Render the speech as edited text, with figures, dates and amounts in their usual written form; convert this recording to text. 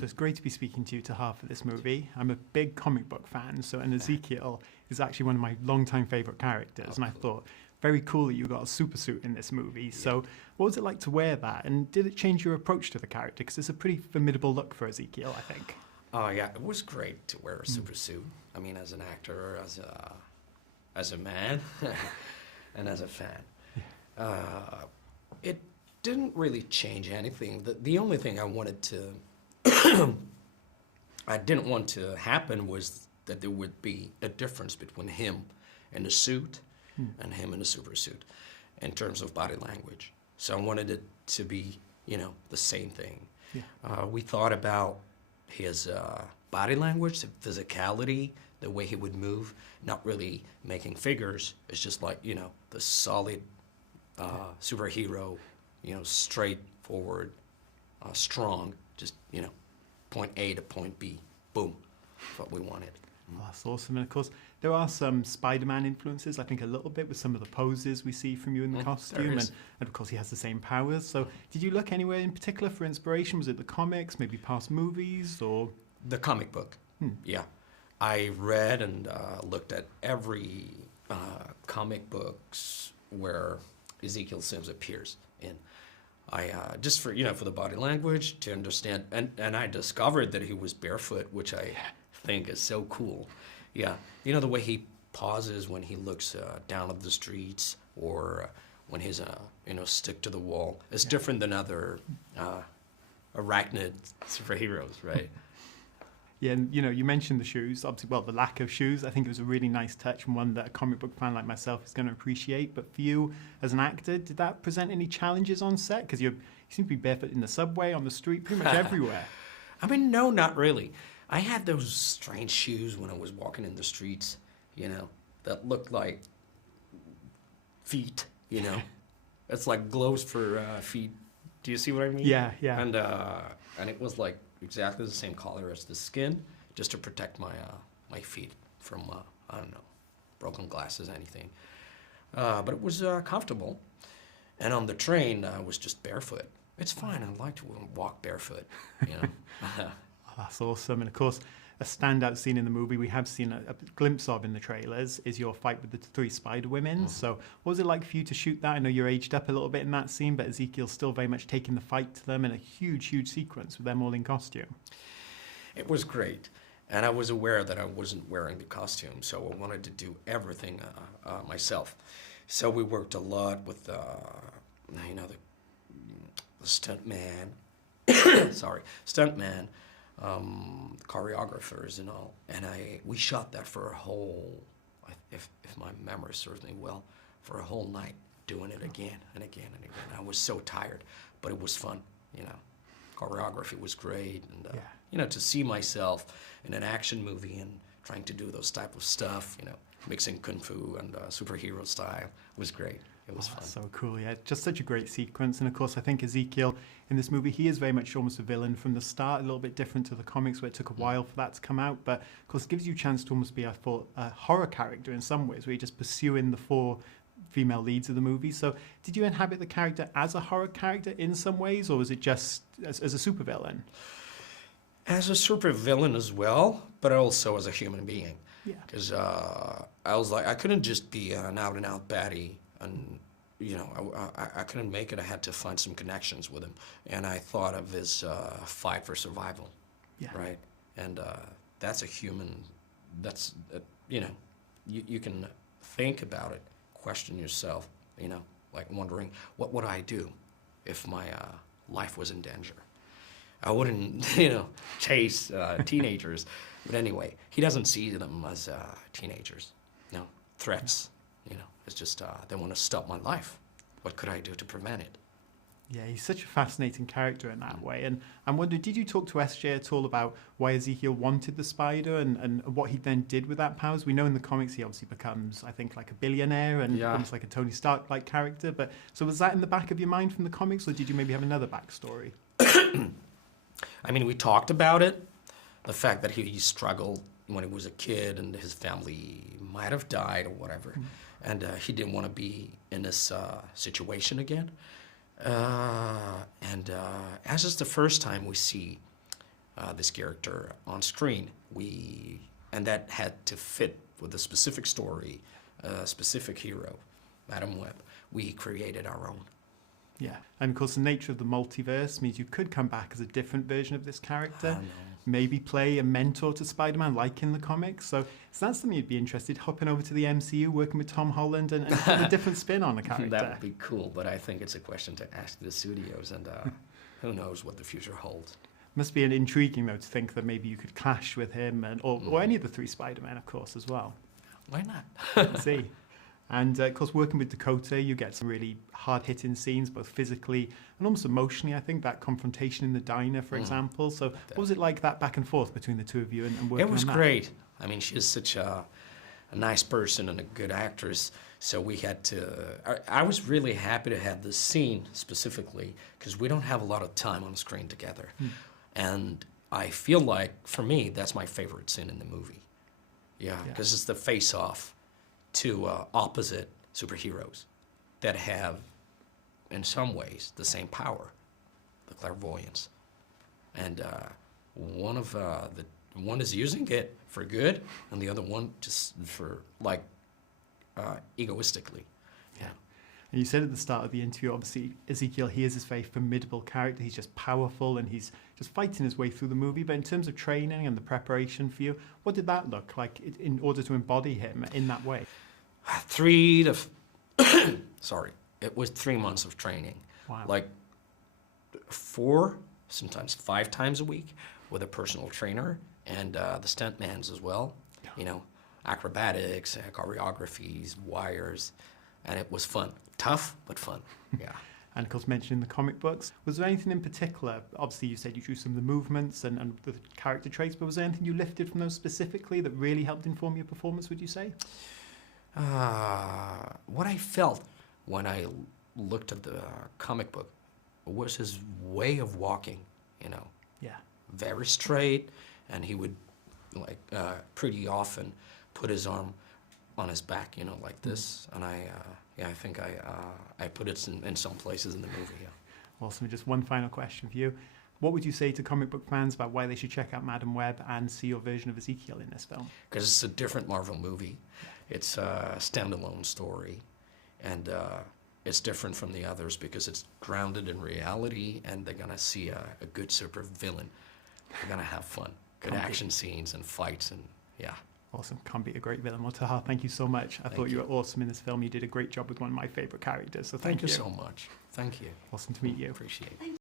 So it's great to be speaking to you, Tahar, for this movie. I'm a big comic book fan, and Ezekiel is actually one of my longtime favourite characters, and I thought, very cool that you got a super suit in this movie. Yeah. So what was it like to wear that, and did it change your approach to the character? Because it's a pretty formidable look for Ezekiel, I think. Oh yeah, it was great to wear a super suit. I mean, as an actor, as a man, and as a fan. It didn't really change anything. The only thing I wanted to, I didn't want to happen was that there would be a difference between him in the suit and him in the super suit in terms of body language. So I wanted it to be, the same thing. Yeah. We thought about his body language, the physicality, the way he would move, not really making figures. It's just like, the solid superhero, straightforward, strong, just, point A to point B, boom, that's what we wanted. Oh, that's awesome. And of course, there are some Spider-Man influences, I think a little bit with some of the poses we see from you in the costume. And of course, he has the same powers. So did you look anywhere in particular for inspiration? Was it the comics, maybe past movies, or? The comic book, yeah. I read and looked at every comic books where Ezekiel Sims appears in. I just for the body language to understand, and I discovered that he was barefoot, which I think is so cool. Yeah, the way he pauses when he looks down at the streets, or when he's stick to the wall. It's different than other arachnid superheroes, right? Yeah, and you mentioned the shoes. Obviously, well, the lack of shoes, I think it was a really nice touch, and one that a comic book fan like myself is going to appreciate. But for you, as an actor, did that present any challenges on set? Because you seem to be barefoot in the subway, on the street, pretty much everywhere. I mean, no, not really. I had those strange shoes when I was walking in the streets, that looked like feet, It's like gloves for feet. Do you see what I mean? Yeah, yeah. And it was like exactly the same color as the skin, just to protect my my feet from I don't know, broken glasses, anything. But it was comfortable. And on the train, I was just barefoot. It's fine. I like to walk barefoot. Oh, that's awesome. And of course, a standout scene in the movie we have seen a glimpse of in the trailers is your fight with the 3 Spider Women. So what was it like for you to shoot that? I know you're aged up a little bit in that scene, but Ezekiel's still very much taking the fight to them in a huge, huge sequence with them all in costume. It was great. And I was aware that I wasn't wearing the costume, so I wanted to do everything myself. So we worked a lot with, the stunt man, choreographers and all, and we shot that for a whole, if my memory serves me well, for a whole night, doing it again and again and again. I was so tired, but it was fun, Choreography was great, and to see myself in an action movie and trying to do those type of stuff, mixing kung fu and superhero style was great. It was fun. So cool, yeah. Just such a great sequence. And of course, I think Ezekiel in this movie, he is very much almost a villain from the start, a little bit different to the comics where it took a while for that to come out. But of course, it gives you a chance to almost be, I thought, a horror character in some ways, where you're just pursuing the 4 female leads of the movie. So did you inhabit the character as a horror character in some ways, or was it just as a supervillain? As a supervillain as well, but also as a human being. Yeah. Because I was like, I couldn't just be an out-and-out baddie, and I couldn't make it. I had to find some connections with him, and I thought of his fight for survival, right? And that's a human. That's you can think about it, question yourself, like wondering what would I do if my life was in danger. I wouldn't, chase teenagers. But anyway, he doesn't see them as teenagers, threats. It's just they want to stop my life. What could I do to prevent it? Yeah, he's such a fascinating character in that way. And I'm wondering, did you talk to SJ at all about why Ezekiel wanted the spider and what he then did with that powers? We know in the comics he obviously becomes, I think, like a billionaire and almost like a Tony Stark-like character. But so was that in the back of your mind from the comics, or did you maybe have another backstory? I mean, we talked about it. The fact that he struggled when he was a kid and his family might have died or whatever. And he didn't want to be in this situation again. And as it's the first time we see this character on screen. And that had to fit with a specific story, a specific hero, Madam Web. We created our own. Yeah, and of course the nature of the multiverse means you could come back as a different version of this character, maybe play a mentor to Spider-Man like in the comics. So is that something you'd be interested, hopping over to the MCU, working with Tom Holland and putting a different spin on a character? That would be cool, but I think it's a question to ask the studios, and who knows what the future holds. Must be intriguing though to think that maybe you could clash with him or any of the three Spider-Men, of course, as well. Why not? Let's see. And of course, working with Dakota, you get some really hard-hitting scenes, both physically and almost emotionally. I think that confrontation in the diner, for example. So, what was it like that back and forth between the two of you and working on that? It was great. I mean, she's such a nice person and a good actress. So we had to. I was really happy to have this scene specifically because we don't have a lot of time on screen together, and I feel like for me that's my favorite scene in the movie. Yeah, because it's the face-off to opposite superheroes that have, in some ways, the same power, the clairvoyance. And one is using it for good, and the other one just for, like, egoistically. Yeah. And you said at the start of the interview, obviously, Ezekiel, he is this very formidable character. He's just powerful, and he's just fighting his way through the movie. But in terms of training and the preparation for you, what did that look like in order to embody him in that way? It was 3 months of training. Wow. Like 4, sometimes 5 times a week with a personal trainer and the stuntmans as well. You know, acrobatics, choreographies, wires, and it was fun. Tough, but fun. Yeah. And of course, mentioning the comic books, was there anything in particular? Obviously, you said you drew some of the movements and the character traits, but was there anything you lifted from those specifically that really helped inform your performance, would you say? What I felt when I looked at the comic book was his way of walking, you know. Yeah. Very straight, and he would, like, pretty often put his arm on his back, you know, like this. And I think I put it in some places in the movie, yeah. Awesome. Just one final question for you. What would you say to comic book fans about why they should check out Madam Web and see your version of Ezekiel in this film? Because it's a different Marvel movie. It's a standalone story, and it's different from the others because it's grounded in reality, and they're going to see a good super villain. They're going to have fun. Good action scenes and fights, and yeah. Awesome. Can't beat a great villain. Well, Tahar, thank you so much. I thought you were awesome in this film. You did a great job with one of my favorite characters, so thank you. Thank you so much. Thank you. Awesome to meet you. Appreciate it.